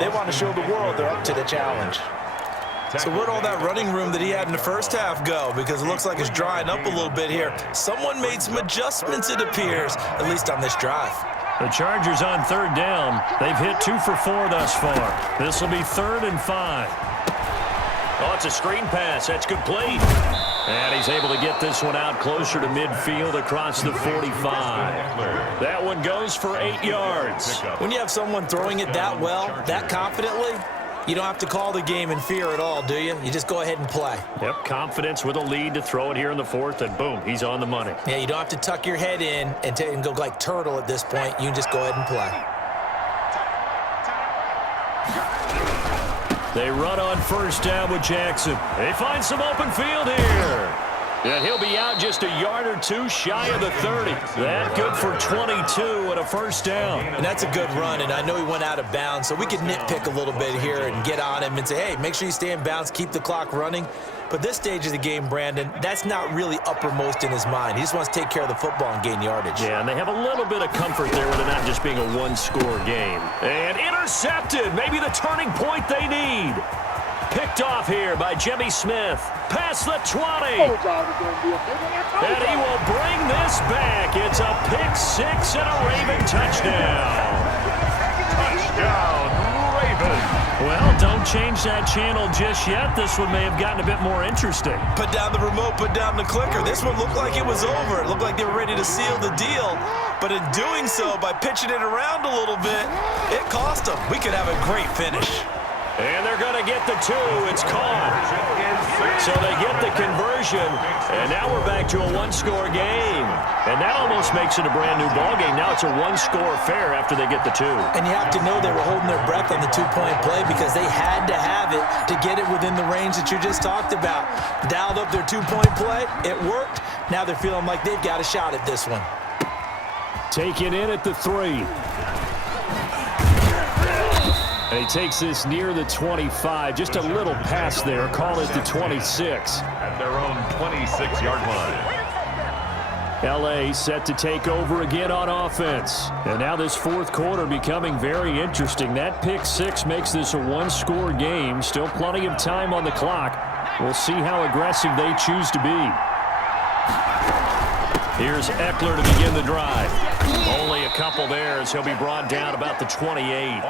They want to show the world they're up to the challenge. So where'd all that running room that he had in the first half go? Because it looks like it's drying up a little bit here. Someone made some adjustments, it appears, at least on this drive. The Chargers on third down. They've hit 2 for 4 thus far. This will be 3rd and 5. Oh, it's a screen pass. That's complete. And he's able to get this one out closer to midfield across the 45. That one goes for 8 yards. When you have someone throwing it that well, that confidently, you don't have to call the game in fear at all, do you? You just go ahead and play. Yep, confidence with a lead to throw it here in the 4th, and boom, he's on the money. Yeah, you don't have to tuck your head in and go like turtle at this point. You can just go ahead and play. They run on first down with Jackson. They find some open field here. And he'll be out just a yard or 2 shy of the 30. That good for 22 and a first down. And that's a good run, and I know he went out of bounds, so we could nitpick a little bit here and get on him and say, hey, make sure you stay in bounds, keep the clock running. But this stage of the game, Brandon, that's not really uppermost in his mind. He just wants to take care of the football and gain yardage. Yeah, and they have a little bit of comfort there with it not just being a one-score game. And intercepted, maybe the turning point they need. Picked off here by Jimmy Smith. Past the 20. And he will bring this back. It's a pick 6 and a Raven touchdown. Touchdown, Raven. Well, don't change that channel just yet. This one may have gotten a bit more interesting. Put down the remote, put down the clicker. This one looked like it was over. It looked like they were ready to seal the deal. But in doing so, by pitching it around a little bit, it cost them. We could have a great finish. And they're going to get the 2. It's caught. So they get the conversion. And now we're back to a one-score game. And that almost makes it a brand-new ball game. Now it's a one-score affair after they get the 2. And you have to know they were holding their breath on the two-point play because they had to have it to get it within the range that you just talked about. Dialed up their two-point play. It worked. Now they're feeling like they've got a shot at this one. Taken in at the 3. And he takes this near the 25. Just a little pass there. Call it the 26. At their own 26-yard line. L.A. set to take over again on offense. And now this 4th quarter becoming very interesting. That pick 6 makes this a one-score game. Still plenty of time on the clock. We'll see how aggressive they choose to be. Here's Eckler to begin the drive. Only a couple there as he'll be brought down about the 28.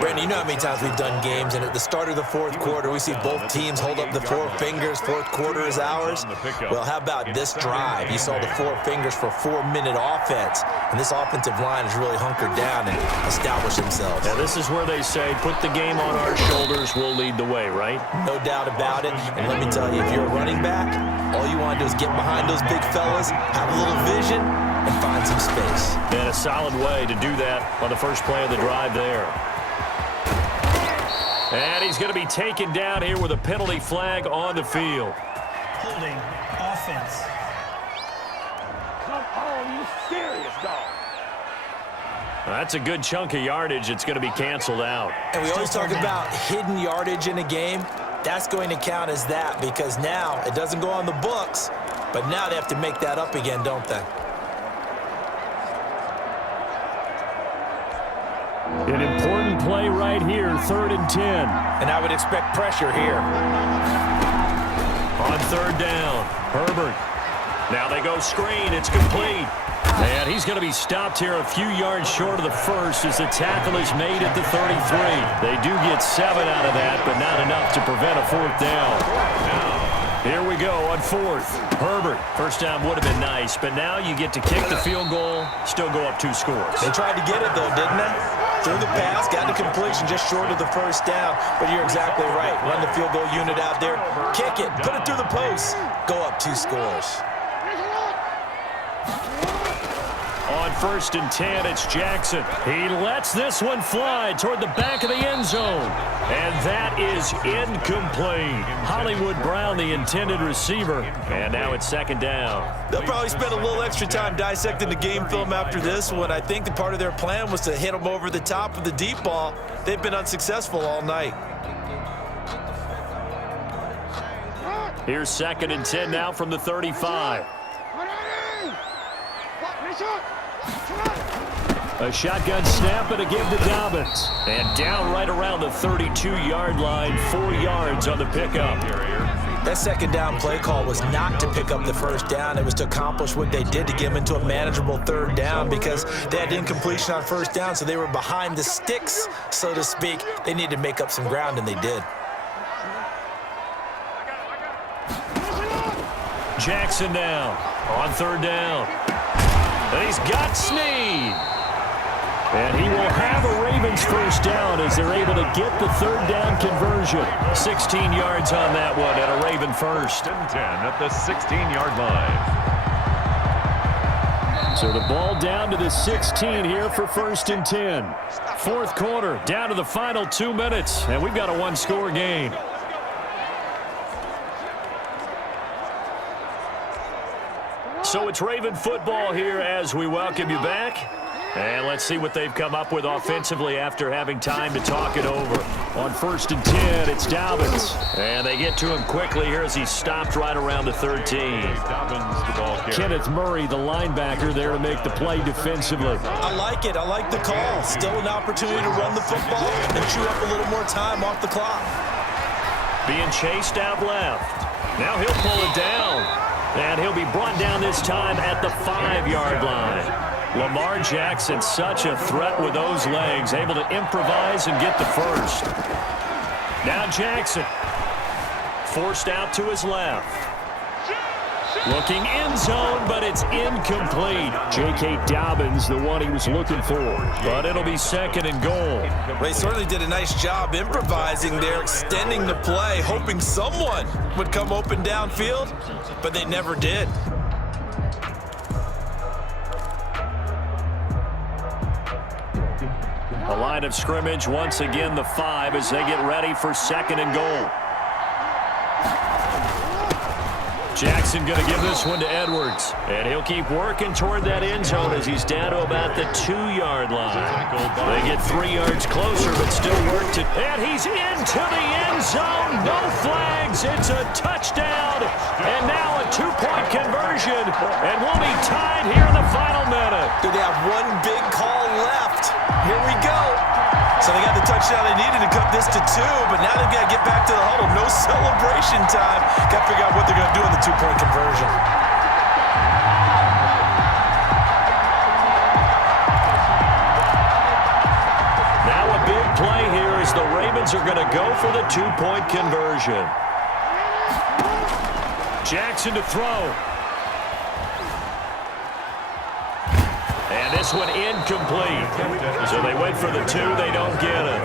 Brandon, you know how many times we've done games, and at the start of the 4th quarter, we see both teams hold up the 4 fingers. 4th quarter is ours. Well, how about this drive? You saw the 4 fingers for 4-minute offense, and this offensive line has really hunkered down and established themselves. Yeah, this is where they say, put the game on our shoulders, we'll lead the way, right? No doubt about it. And let me tell you, if you're a running back, all you want to do is get behind those big fellas, have a little vision, and find some space. And a solid way to do that on the first play of the drive there. And he's going to be taken down here with a penalty flag on the field. Holding offense. Come on, you serious, dog. That's a good chunk of yardage. It's going to be canceled out. And we always talk about hidden yardage in a game. That's going to count as that because now it doesn't go on the books, but now they have to make that up again, don't they? An important play right here, 3rd and 10. And I would expect pressure here. On 3rd down, Herbert. Now they go screen. It's complete. And he's going to be stopped here a few yards short of the first as the tackle is made at the 33. They do get 7 out of that, but not enough to prevent a 4th down. Here we go on 4th. Herbert, first down would have been nice, but now you get to kick the field goal, still go up 2 scores. They tried to get it, though, didn't they? Threw the pass, got the completion just short of the first down, but you're exactly right. Run the field goal unit out there, kick it, put it through the post, go up 2 scores. On 1st and 10, it's Jackson. He lets this one fly toward the back of the end zone. And that is incomplete. Hollywood Brown, the intended receiver. And now it's 2nd down. They'll probably spend a little extra time dissecting the game film after this one. I think the part of their plan was to hit them over the top of the deep ball. They've been unsuccessful all night. Here's 2nd and 10 now from the 35. A shotgun snap and a give to Dobbins. And down right around the 32-yard line, 4 yards on the pickup. That second down play call was not to pick up the first down. It was to accomplish what they did to get them into a manageable third down because they had incompletion on first down, so they were behind the sticks, so to speak. They needed to make up some ground, and they did. Jackson now on third down. And he's got Snead. And he will have a Ravens first down as they're able to get the third down conversion. 16 yards on that one and a Raven first. And 10 at the 16-yard line. So the ball down to the 16 here for first and 10. Fourth quarter, down to the final 2 minutes, and we've got a one-score game. So it's Raven football here as we welcome you back. And let's see what they've come up with offensively after having time to talk it over. On first and 10, it's Dobbins. And they get to him quickly here as he stopped right around the 13. Dobbins, the ball carrier. Kenneth Murray, the linebacker, there to make the play defensively. I like it. I like the call. Still an opportunity to run the football and chew up a little more time off the clock. Being chased out left. Now he'll pull it down. And he'll be brought down this time at the 5-yard line. Lamar Jackson, such a threat with those legs, able to improvise and get the first. Now Jackson, forced out to his left. Looking end zone, but it's incomplete. J.K. Dobbins, the one he was looking for. But it'll be second and goal. They certainly did a nice job improvising there, extending the play, hoping someone would come open downfield, but they never did. A line of scrimmage, once again the 5 as they get ready for second and goal. Jackson going to give this one to Edwards. And he'll keep working toward that end zone as he's down to about the 2-yard line. They get 3 yards closer, but still work to... And he's into the end zone. No flags. It's a touchdown. And now a 2-point conversion. And we'll be tied here in the final minute. Do they have one big call left? Here we go. So they got the touchdown they needed to cut this to 2, but now they've got to get back to the huddle. No celebration time. Got to figure out what they're going to do in the 2-point conversion. Now a big play here as the Ravens are going to go for the 2-point conversion. Jackson to throw. And this one incomplete. So they went for the 2. They don't get it.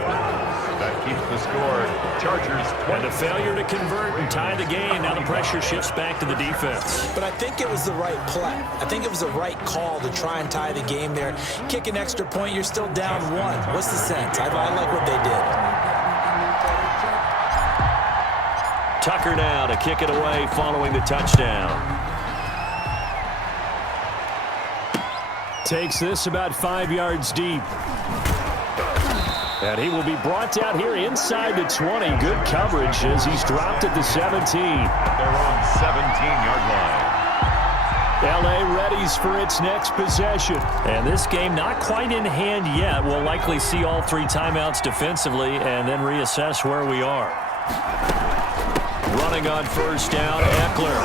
That keeps the score. Chargers. And a failure to convert and tie the game. Now the pressure shifts back to the defense. But I think it was the right play. I think it was the right call to try and tie the game there. Kick an extra point, you're still down 1. What's the sense? I like what they did. Tucker now to kick it away following the touchdown. Takes this about 5 yards deep. And he will be brought down here inside the 20. Good coverage as he's dropped at the 17. They're on 17-yard line. L.A. readies for its next possession. And this game not quite in hand yet. We'll likely see all 3 timeouts defensively and then reassess where we are. Running on first down, Eckler.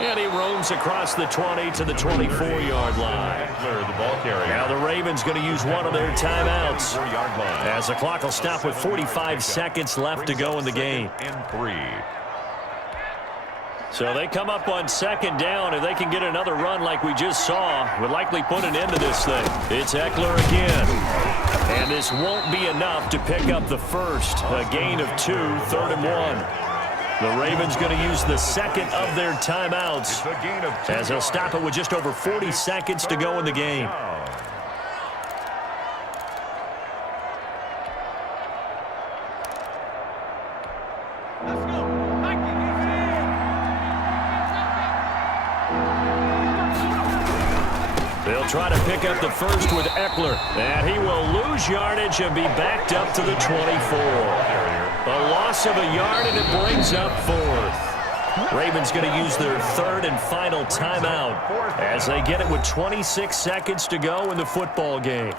And he roams across the 20 to the 24-yard line. The ball carrier. Now the Ravens going to use one of their timeouts. 4-yard line. As the clock will stop with 45 seconds left to go in the game. And 3. So they come up on second down. If they can get another run like we just saw, would likely put an end to this thing. It's Eckler again. And this won't be enough to pick up the first. A gain of 2, 3rd and 1. The Ravens going to use the second of their timeouts as they'll stop it with just over 40 seconds to go in the game. They'll try to pick up the first with Eckler. And he will lose yardage and be backed up to the 24. A loss of a yard, and it brings up 4th. Ravens going to use their third and final timeout as they get it with 26 seconds to go in the football game.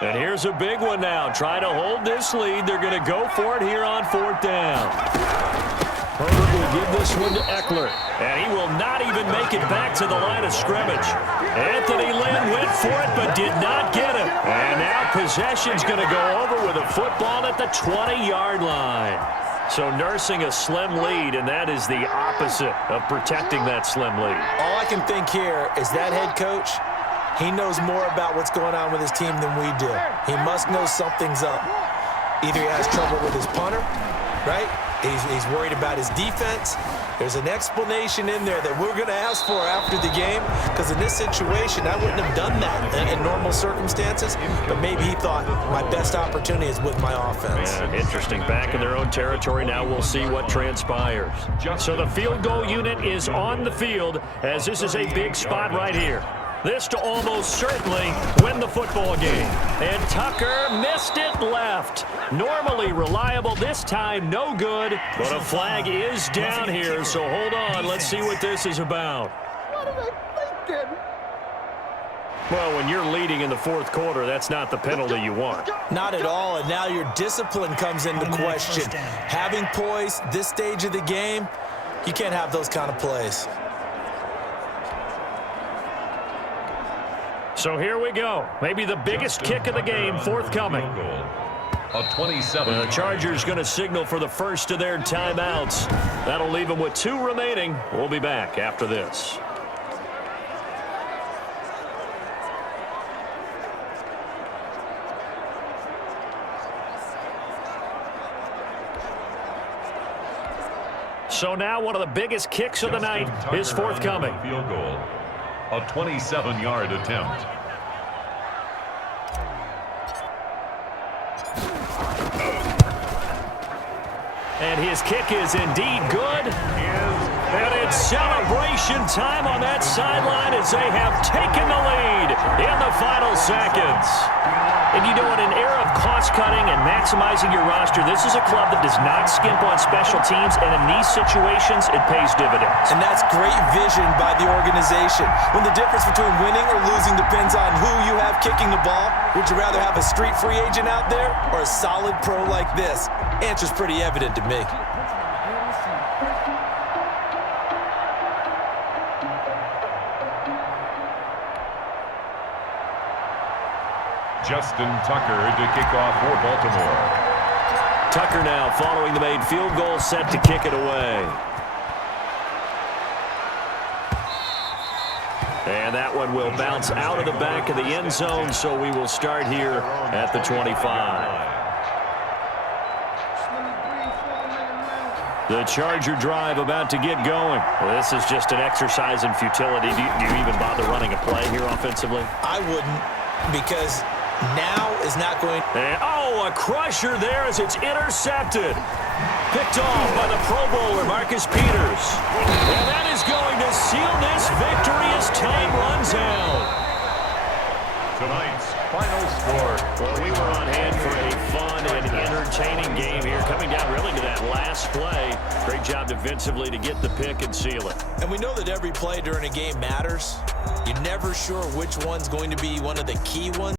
And here's a big one now. Trying to hold this lead. They're going to go for it here on fourth down. Herbert will give this one to Eckler. And he will not even make it back to the line of scrimmage. Anthony Lynn went for it but did not get it. And now possession's going to go over with a football at the 20-yard line. So nursing a slim lead, and that is the opposite of protecting that slim lead. All I can think here is that head coach, he knows more about what's going on with his team than we do. He must know something's up. Either he has trouble with his punter, right? He's worried about his defense. There's an explanation in there that we're going to ask for after the game, because in this situation, I wouldn't have done that in normal circumstances, but maybe he thought my best opportunity is with my offense. Yeah, interesting. Back in their own territory. Now we'll see what transpires. So the field goal unit is on the field, as this is a big spot right here. This to almost certainly win the football game. And Tucker missed it left. Normally reliable, this time no good. But a flag is down here, so hold on. Let's see what this is about. What are they thinking? Well, when you're leading in the fourth quarter, that's not the penalty you want. Not at all, and now your discipline comes into question. Having poise this stage of the game, you can't have those kind of plays. So here we go. Maybe the biggest kick of the game forthcoming. A 27. The Chargers going to signal for the first of their timeouts. That'll leave them with 2 remaining. We'll be back after this. So now one of the biggest kicks of the night is forthcoming. Field goal. A 27-yard attempt. And his kick is indeed good. And it's celebration time on that sideline as they have taken the lead in the final seconds. And you know, in an era of cost-cutting and maximizing your roster, this is a club that does not skimp on special teams, and in these situations, it pays dividends. And that's great vision by the organization. When the difference between winning or losing depends on who you have kicking the ball, would you rather have a street free agent out there or a solid pro like this? Answer's pretty evident to me. Justin Tucker to kick off for Baltimore. Tucker now following the made field goal, set to kick it away. And that one will bounce out of the back of the end zone, so we will start here at the 25. The Charger drive about to get going. Well, this is just an exercise in futility. Do you even bother running a play here offensively? I wouldn't, because now is not going. And, oh, a crusher there as it's intercepted. Picked off by the Pro Bowler, Marcus Peters. And that is going to seal this victory as time runs out. Tonight's final score. Well, we were on hand for a fun and entertaining game here, coming down really to that last play. Great job defensively to get the pick and seal it. And we know that every play during a game matters. You're never sure which one's going to be one of the key ones.